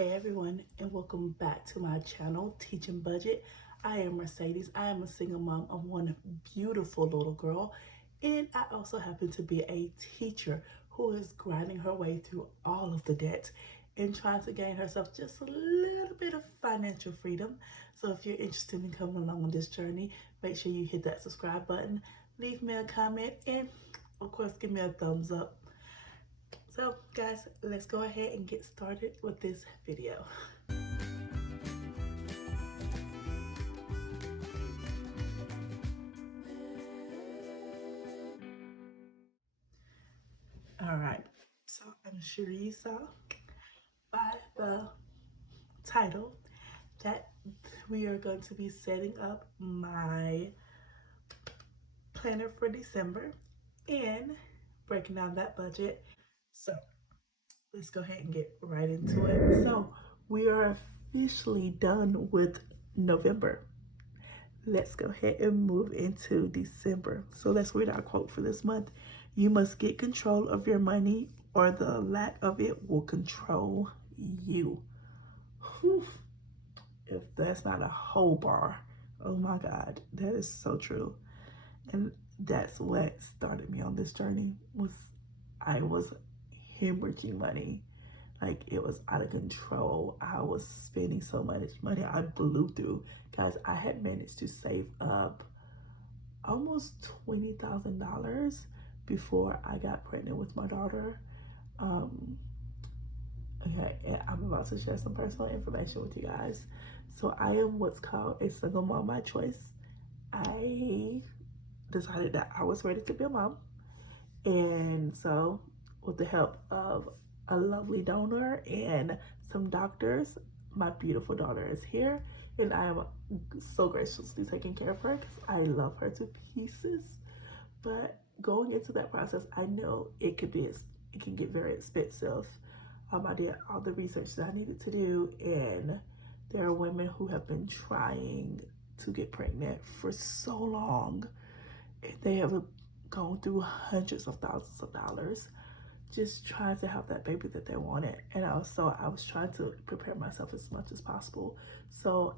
Hey everyone, and welcome back to my channel, Teaching Budget. I am Mercedes. I am a single mom of one beautiful little girl, and I also happen to be a teacher who is grinding her way through all of the debt and trying to gain herself just a little bit of financial freedom. So if you're interested in coming along on this journey, make sure you hit that subscribe button, leave me a comment, and of course give me a thumbs up. So guys, let's go ahead and get started with this video. All right, so I'm sure you saw by the title that we are going to be setting up my planner for December and breaking down that budget. So let's go ahead and get right into it. So we are officially done with November. Let's go ahead and move into December. So let's read our quote for this month. You must get control of your money or the lack of it will control you. Whew. If that's not a whole bar, oh my God, that is so true. And that's what started me on this journey. I was hemorrhaging money. Like, it was out of control. I was spending so much money. I blew through. Guys, I had managed to save up almost $20,000 before I got pregnant with my daughter. Okay, and I'm about to share some personal information with you guys. So I am what's called a single mom by choice. I decided that I was ready to be a mom. And so with the help of a lovely donor and some doctors, my beautiful daughter is here, and I am so graciously taking care of her because I love her to pieces. But going into that process, I know it can get very expensive. I did all the research that I needed to do, and there are women who have been trying to get pregnant for so long. They have gone through hundreds of thousands of dollars just trying to have that baby that they wanted. And I was trying to prepare myself as much as possible. So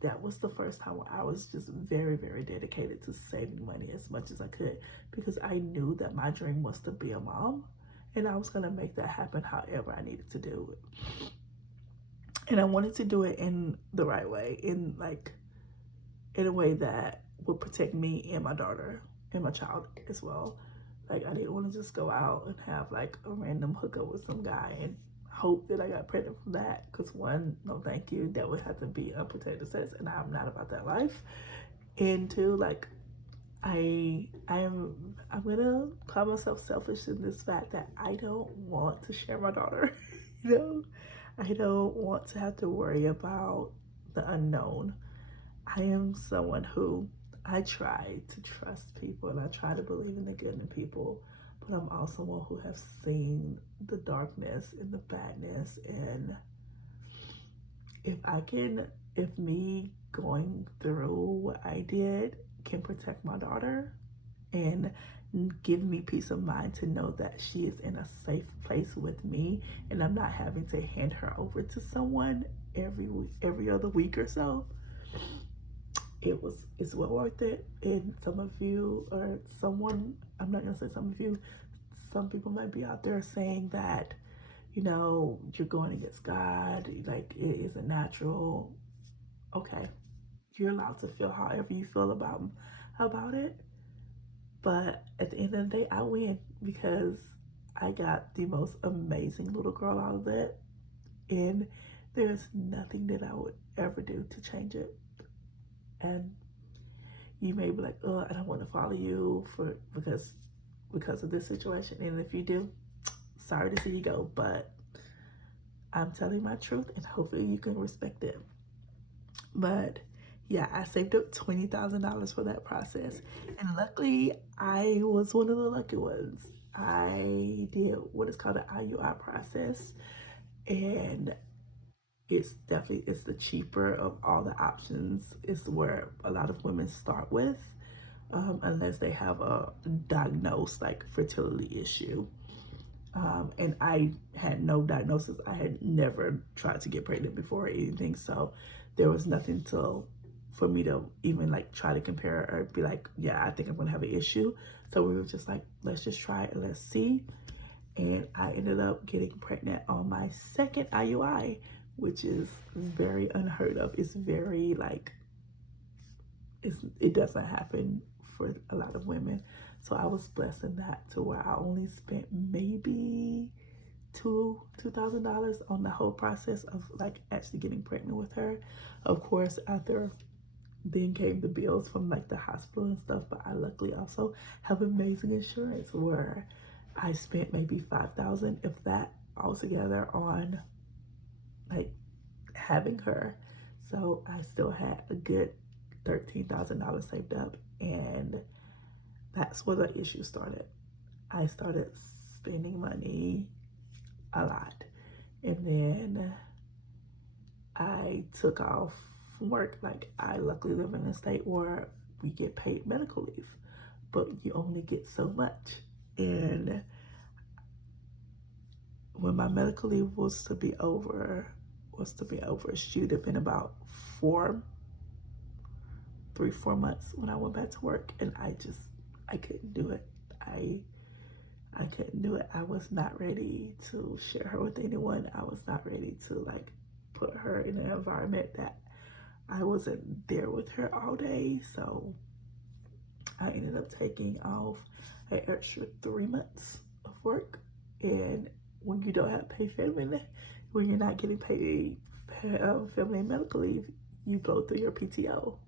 that was the first time where I was just very, very dedicated to saving money as much as I could, because I knew that my dream was to be a mom, and I was going to make that happen however I needed to do it. And I wanted to do it in the right way, in a way that would protect me and my daughter and my child as well. Like, I didn't want to just go out and have like a random hookup with some guy and hope that I got pregnant from that. Because one, no thank you, that would have to be unprotected sex, and I'm not about that life. And two, like, I'm gonna call myself selfish in this fact that I don't want to share my daughter. you know, I don't want to have to worry about the unknown. I am someone who, I try to trust people and I try to believe in the good in people, but I'm also one who has seen the darkness and the badness. And if me going through what I did can protect my daughter and give me peace of mind to know that she is in a safe place with me and I'm not having to hand her over to someone every other week or so, it's well worth it. And some of you, or someone, I'm not gonna say some of you, some people might be out there saying that, you're going against God, like it isn't natural. Okay, you're allowed to feel however you feel about it, but at the end of the day, I win because I got the most amazing little girl out of it, and there's nothing that I would ever do to change it. And you may be like, oh, I don't want to follow you because of this situation. And if you do, sorry to see you go, but I'm telling my truth and hopefully you can respect it. But yeah, I saved up $20,000 for that process. And luckily, I was one of the lucky ones. I did what is called an IUI process, and it's the cheaper of all the options. It's where a lot of women start with, unless they have a diagnosed like fertility issue. And I had no diagnosis. I had never tried to get pregnant before or anything. So there was nothing for me to even like try to compare or be like, yeah, I think I'm gonna have an issue. So we were just like, let's just try it and let's see. And I ended up getting pregnant on my second IUI, which is very unheard of. It's very like, it doesn't happen for a lot of women. So I was blessed in that to where I only spent maybe $2,000 on the whole process of like actually getting pregnant with her. Of course, after then came the bills from like the hospital and stuff, but I luckily also have amazing insurance where I spent maybe 5,000, if that, altogether on like having her. So I still had a good $13,000 saved up, and that's where the issue started. I started spending money a lot, and then I took off from work. Like, I luckily live in a state where we get paid medical leave, but you only get so much. And when my medical leave was to be over, shoot, it'd been about 4 months when I went back to work, and I couldn't do it. I couldn't do it. I was not ready to share her with anyone. I was not ready to like put her in an environment that I wasn't there with her all day. So I ended up taking off an extra 3 months of work. And when you don't have paid family, when you're not getting paid family and medical leave, you go through your PTO.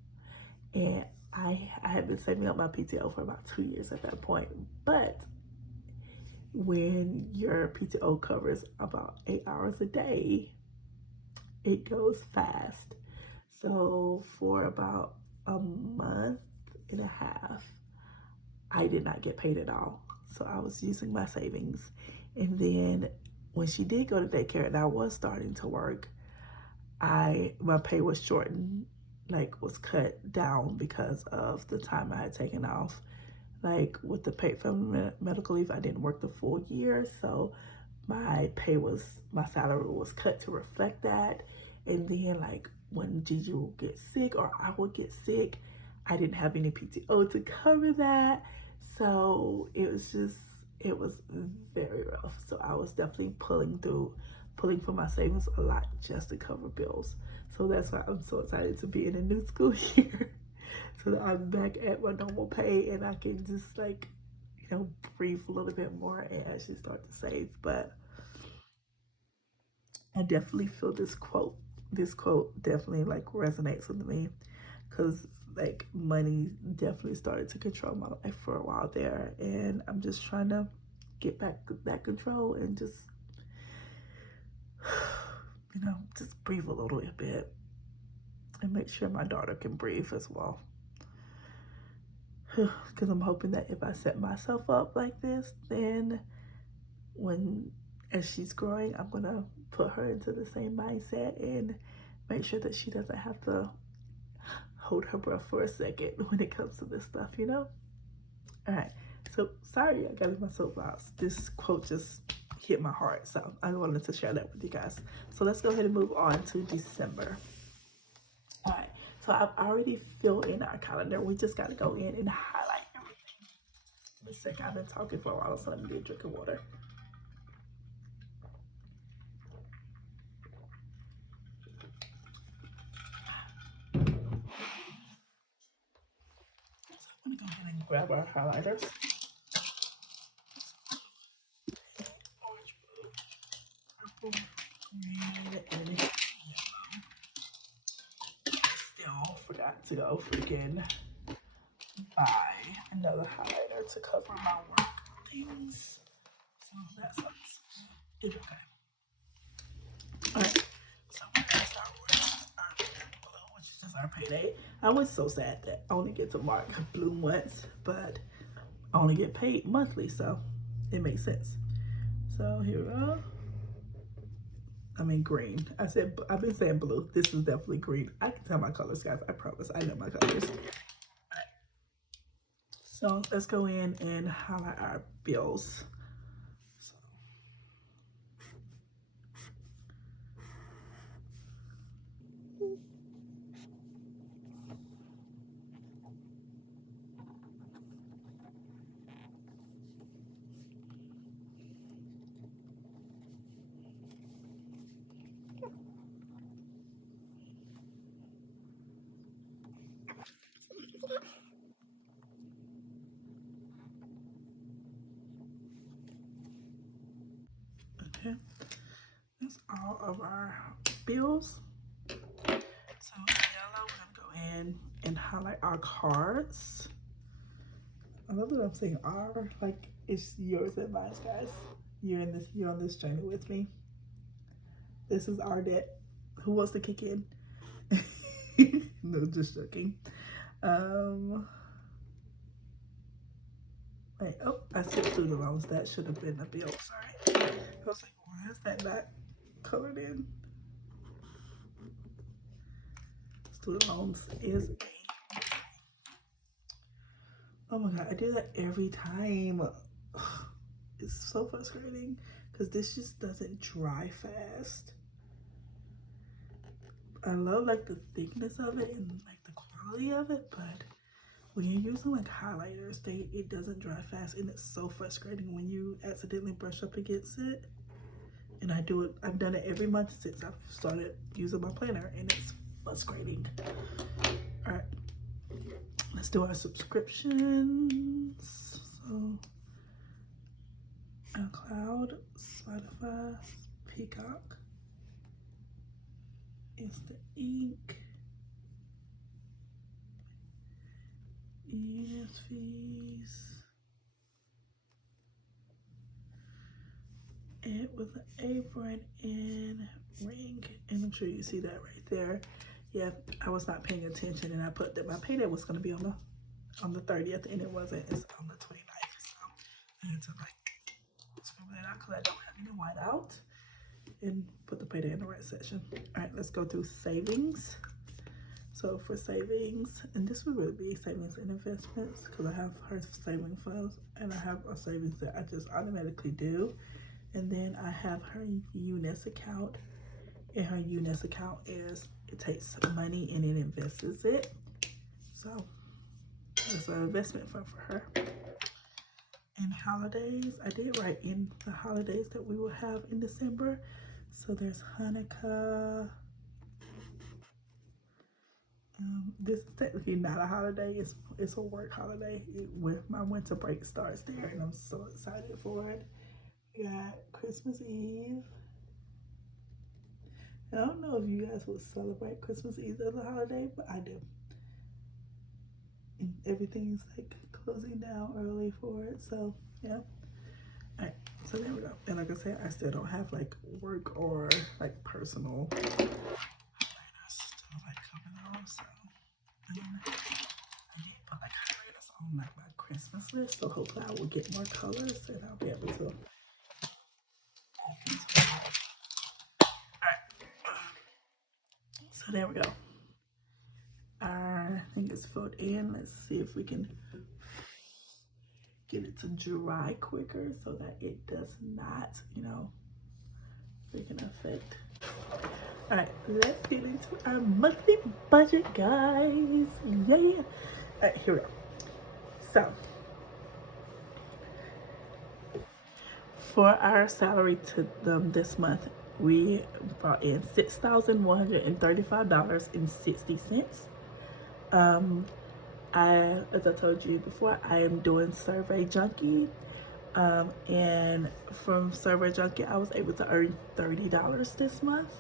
And I had been saving up my PTO for about 2 years at that point. But when your PTO covers about 8 hours a day, it goes fast. So for about a month and a half, I did not get paid at all. So I was using my savings. And then when she did go to daycare and I was starting to work, my pay was shortened, like was cut down because of the time I had taken off. Like with the paid family medical leave, I didn't work the full year, so my salary was cut to reflect that. And then like when Gigi would get sick or I would get sick, I didn't have any PTO to cover that. So it was very rough. So I was definitely pulling for my savings a lot just to cover bills. So that's why I'm so excited to be in a new school year. So that I'm back at my normal pay and I can just like, breathe a little bit more and actually start to save. But I definitely feel this quote. This quote definitely like resonates with me because like money definitely started to control my life for a while there. And I'm just trying to get back that control and just, just breathe a little bit and make sure my daughter can breathe as well. Because I'm hoping that if I set myself up like this, then as she's growing, I'm gonna put her into the same mindset and make sure that she doesn't have to hold her breath for a second when it comes to this stuff, All right, so sorry I got in my soapbox. This quote just hit my heart, so I wanted to share that with you guys. So let's go ahead and move on to December. All right, so I've already filled in our calendar. We just got to go in and highlight everything. Wait a second, I've been talking for a while, so let me get a drink of water. So I'm going to go ahead and grab our highlighters. Orange, blue, purple, green, and yellow. Still forgot to go freaking buy another highlighter to cover my work things. So that sucks. It's okay. Alright, so we're gonna start with our blue, which is just our payday. I was so sad that I only get to mark blue once, but I only get paid monthly, so it makes sense. So here we go. I mean green. I've been saying blue. This is definitely green. I can tell my colors, guys. I promise. I know my colors. Alright. So let's go in and highlight our bills. So Okay, that's all of our bills. So yellow, we're gonna go in and highlight our cards. I love that I'm saying our, like it's yours and mine, guys. You're on this journey with me. This is our debt. Who wants to kick in? No, just joking. Wait, oh, I skipped student loans. That should have been a bill. Sorry. I was like, why is that not colored in? Student loans is a. Oh my god, I do that every time. It's so frustrating because this just doesn't dry fast. I love like the thickness of it and like the quality of it, but when you're using like highlighters, it doesn't dry fast, and it's so frustrating when you accidentally brush up against it. And I've done it every month since I've started using my planner, and it's frustrating. All right, let's do our subscriptions. So, iCloud, Spotify, Peacock is the ink. Yes, fees. And with an apron and ring, and I'm sure you see that right there. Yeah, I was not paying attention, and I put that my payday was going to be on the 30th, and it wasn't. It's on the 29th, so I had to like scribble that out because I don't have any white out, and put the payday in the right section. All right, let's go through savings. So for savings, and this would really be savings and investments because I have her saving funds, and I have a savings that I just automatically do. And then I have her UNS account, and her UNS account it takes money and it invests it. So that's an investment fund for her. And holidays, I did write in the holidays that we will have in December. So there's Hanukkah. This is technically not a holiday. It's a work holiday. My winter break starts there, and I'm so excited for it. We got Christmas Eve. I don't know if you guys would celebrate Christmas Eve as a holiday, but I do. And everything's like closing down early for it, so yeah. All right, so there we go. And like I said, I still don't have like work or like personal highlighters still like coming on. So I did put like highlighters on like my Christmas list, so hopefully I will get more colors and I'll be able to. So there we go. I think it's filled in. Let's see if we can get it to dry quicker so that it does not, freaking affect. All right, let's get into our monthly budget, guys. Yeah. All right, here we go. So for our salary to them this month, we brought in $6,135.60. As I told you before, I am doing Survey Junkie, and from Survey Junkie, I was able to earn $30 this month.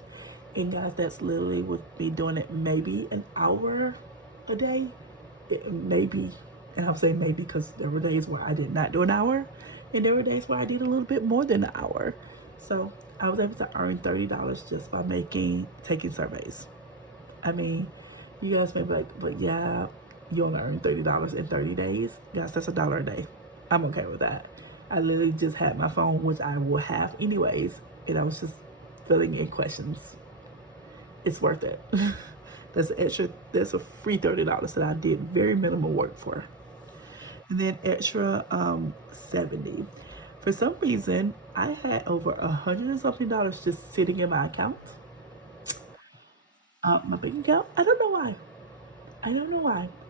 And guys, that's literally with me doing it maybe an hour a day, maybe. And I'm saying maybe because there were days where I did not do an hour, and there were days where I did a little bit more than an hour. So I was able to earn $30 just by taking surveys. I mean, you guys may be like, but yeah, you only earn $30 in 30 days. Guys, that's $1 a day. I'm okay with that. I literally just had my phone, which I will have anyways, and I was just filling in questions. It's worth it. That's a free $30 that I did very minimal work for. And then extra $70. For some reason, I had over $100 and something just sitting in my account. My bank account. I don't know why.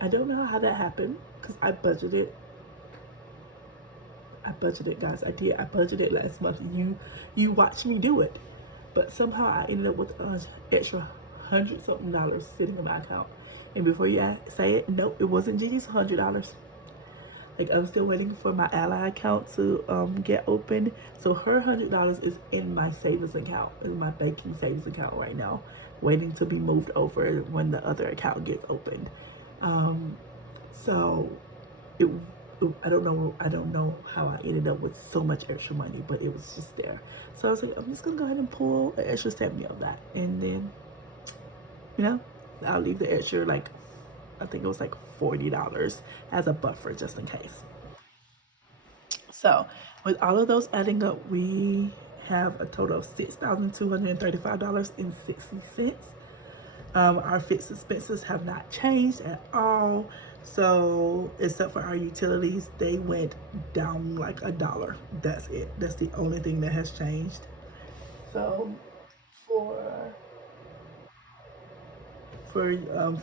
I don't know how that happened because I budgeted, guys. I did. I budgeted last month. You watched me do it, but somehow I ended up with extra $100 something sitting in my account. And before you say it, nope, it wasn't Gigi's $100. Like, I'm still waiting for my Ally account to get open. So her $100 is in my savings account, in my banking savings account right now, waiting to be moved over when the other account gets opened. So it, I don't know how I ended up with so much extra money, but it was just there. So I was like, I'm just gonna go ahead and pull an extra 70 of that, and then, you know, I'll leave the extra, like, I think it was like $40 as a buffer just in case. So with all of those adding up, we have a total of $6,235.60. Our fixed expenses have not changed at all. So except for our utilities, they went down like $1. That's it. That's the only thing that has changed. So for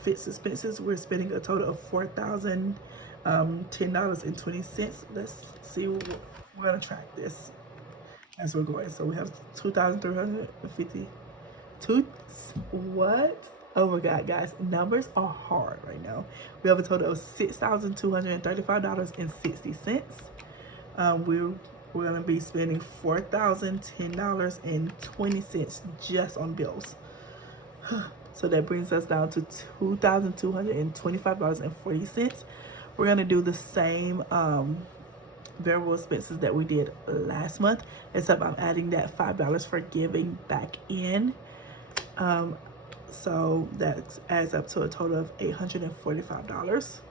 fixed expenses, we're spending a total of $4,010.20. Let's see. We're gonna track this as we're going. So we have 2,350. What? Oh my God, guys, numbers are hard right now. We have a total of $6,235.60. We're gonna be spending $4,010.20 just on bills. So that brings us down to $2,225.40. We're gonna do the same variable expenses that we did last month, except I'm adding that $5 for giving back in. So that adds up to a total of $845.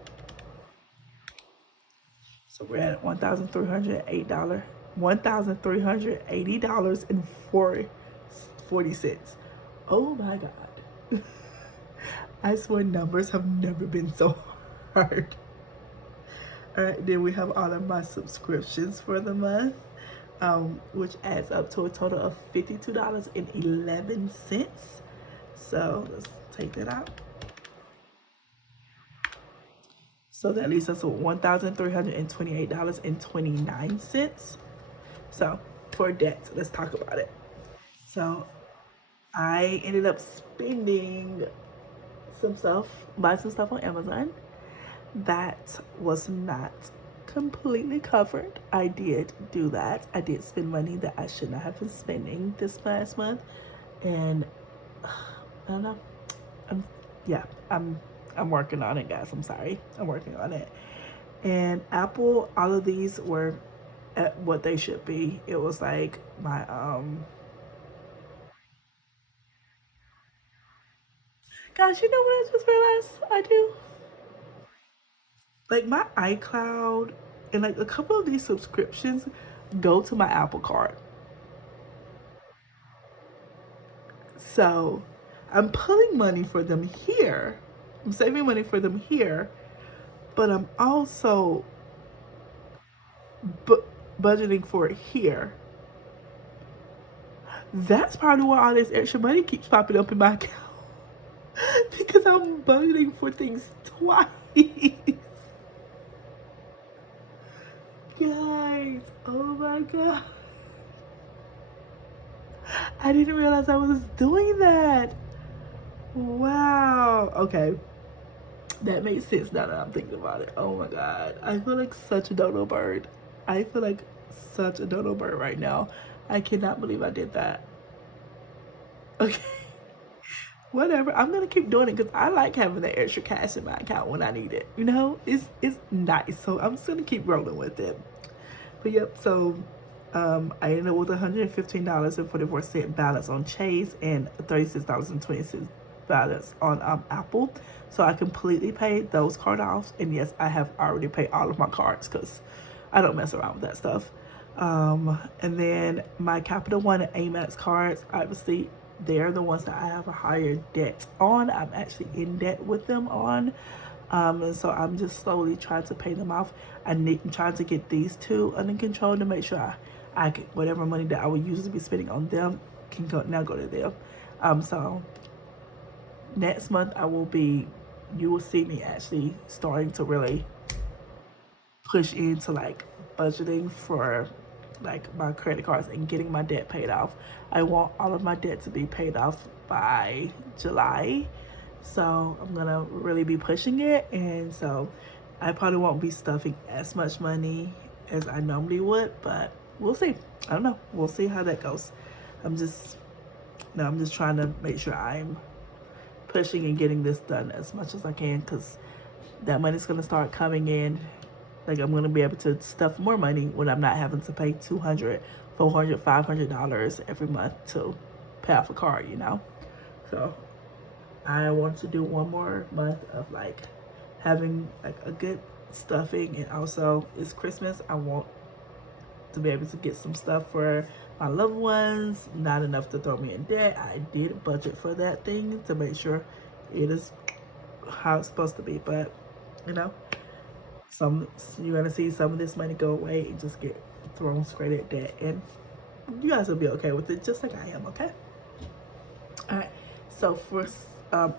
So we're at $1,380.40. Oh my God. I swear numbers have never been so hard. All right, then we have all of my subscriptions for the month, which adds up to a total of $52.11. So let's take that out. So that leaves us with $1,328.29. So for debt, let's talk about it. So I ended up spending buying some stuff on Amazon. That was not completely covered. I did do that. I did spend money that I should not have been spending this past month. And I don't know. I'm working on it, guys. I'm sorry. I'm working on it. And Apple, all of these were at what they should be. It was like my gosh, you know what I just realized I do? Like my iCloud and like a couple of these subscriptions go to my Apple card. So I'm pulling money for them here. I'm saving money for them here, but I'm also budgeting for it here. That's probably why all this extra money keeps popping up in my account. Because I'm budgeting for things twice. Guys, oh my God. I didn't realize I was doing that. Wow. Okay. That makes sense now that I'm thinking about it. Oh my God. I feel like such a dodo bird. I feel like such a dodo bird right now. I cannot believe I did that. Okay. Whatever. I'm gonna keep doing it because I like having that extra cash in my account when I need it. You know, it's nice. So I'm just gonna keep rolling with it. But yep. So I ended up with $115.44 balance on Chase and $36.26 balance on Apple. So I completely paid those card offs, and yes, I have already paid all of my cards because I don't mess around with that stuff. And then my Capital One and Amex cards, obviously they're the ones that I have a higher debt on. I'm actually in debt with them on. And so I'm just slowly trying to pay them off. I'm trying to get these two under control to make sure I can, whatever money that I would usually be spending on them can now go to them. So next month you will see me actually starting to really push into like budgeting for like my credit cards and getting my debt paid off. I want all of my debt to be paid off by July. So I'm gonna really be pushing it. And so I probably won't be stuffing as much money as I normally would, but we'll see. I don't know. We'll see how that goes. I'm just, no, I'm just trying to make sure I'm pushing and getting this done as much as I can, because that money's going to start coming in. Like, I'm going to be able to stuff more money when I'm not having to pay $200, $400, $500 every month to pay off a car, you know? So I want to do one more month of like having like a good stuffing, and also it's Christmas. I want to be able to get some stuff for my loved ones, not enough to throw me in debt. I did budget for that thing to make sure it is how it's supposed to be, but you know, some you're gonna see some of this money go away and just get thrown straight at debt, and you guys will be okay with it, just like I am. Okay. All right. So for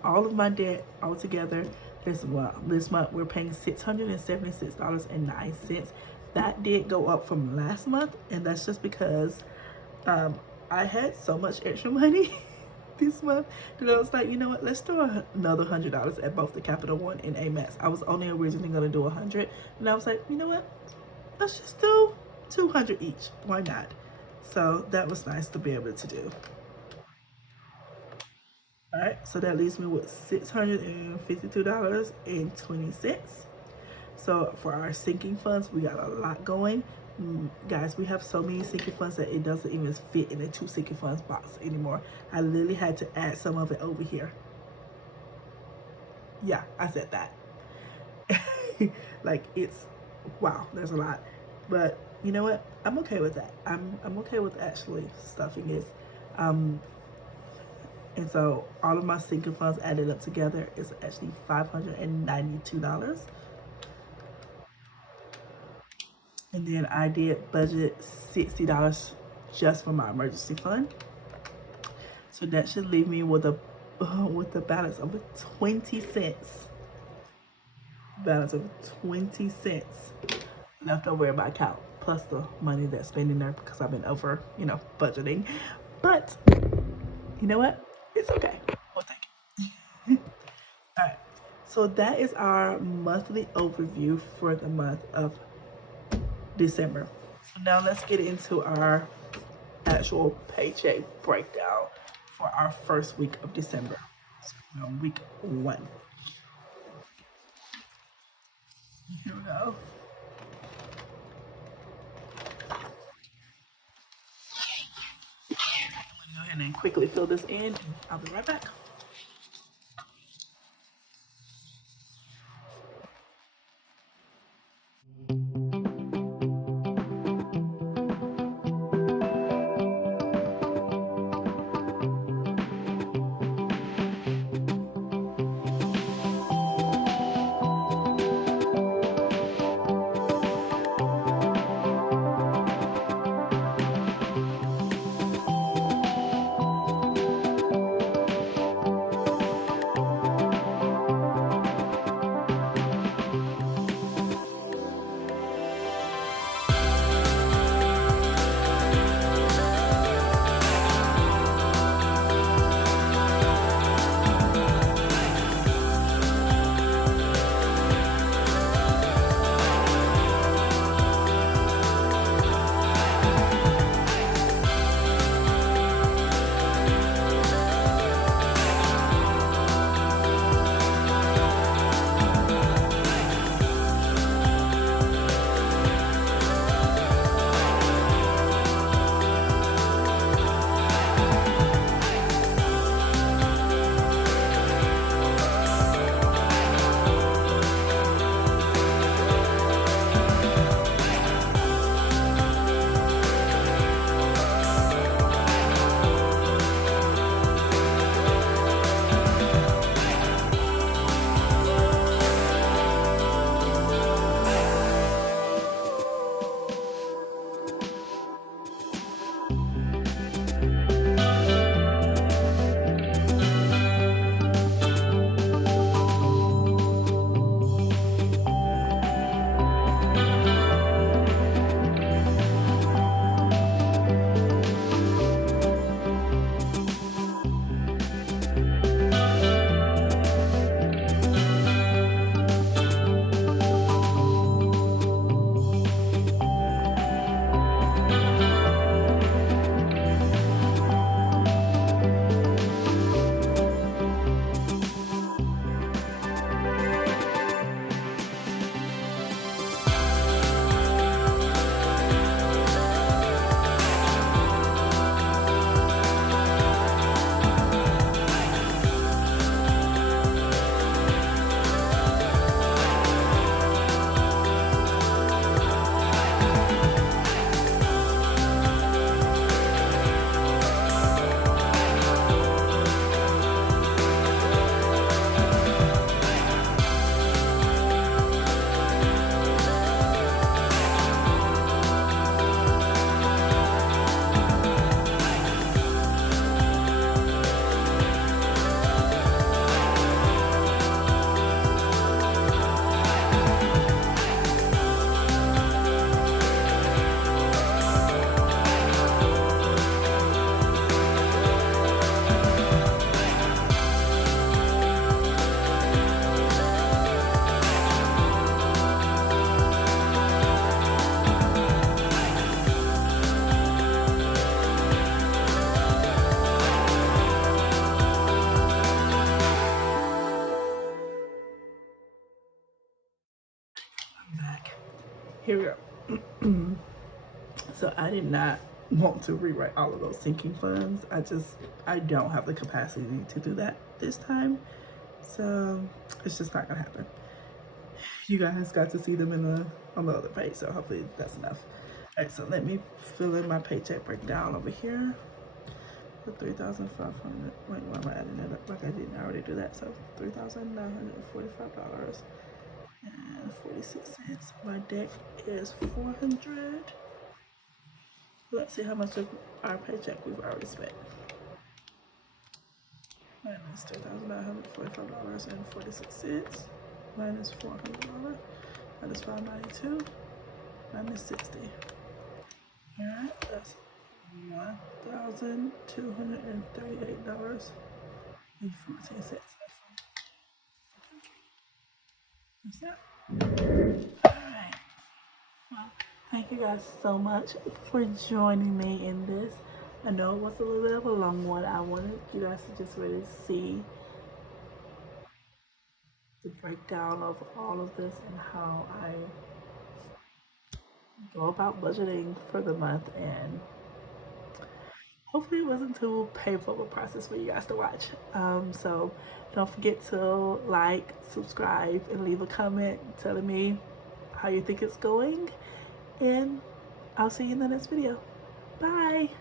all of my debt altogether, this month we're paying $676.09. That did go up from last month, and that's just because I had so much extra money this month that I was like, you know what, let's throw another $100 at both the Capital One and Amex. I was only originally going to do 100, and I was like, you know what, let's just do 200 each. Why not? So that was nice to be able to do. All right, so that leaves me with $652.20. So for our sinking funds, we got a lot going. Guys, we have so many sinking funds that it doesn't even fit in the two sinking funds box anymore. I literally had to add some of it over here. Yeah, I said that. Like, it's, wow, there's a lot. But you know what? I'm okay with that. I'm okay with actually stuffing this. And so all of my sinking funds added up together is actually $592. And then I did budget $60 just for my emergency fund. So that should leave me with a balance of 20 cents. Balance of 20 cents left over in my account, plus the money that's spending there because I've been over, budgeting. But you know what? It's okay. We'll take it. All right. So that is our monthly overview for the month of December. So now let's get into our actual paycheck breakdown for our first week of December. So week 1. Here we go. I'm gonna go ahead and quickly fill this in, and I'll be right back. Here we go. So I did not want to rewrite all of those sinking funds. I don't have the capacity to do that this time. So it's just not gonna happen. You guys got to see them on the other page, so hopefully that's enough. All right, so let me fill in my paycheck breakdown over here. For 3,500. Wait, why am I adding that up? Like I didn't already do that. So $3,945 and 46 cents. My deck is 400. Let's see how much of our paycheck we've already spent. Minus $3,945 and 46 cents. Minus $400. Minus $592. Minus 60. All right, that's $1,238 and 14 cents. That's it. Alright. Well, thank you guys so much for joining me in this. I know it was a little bit of a long one. I wanted you guys to just really see the breakdown of all of this and how I go about budgeting for the month, and hopefully it wasn't too painful of a process for you guys to watch. So don't forget to like, subscribe, and leave a comment telling me how you think it's going. And I'll see you in the next video. Bye.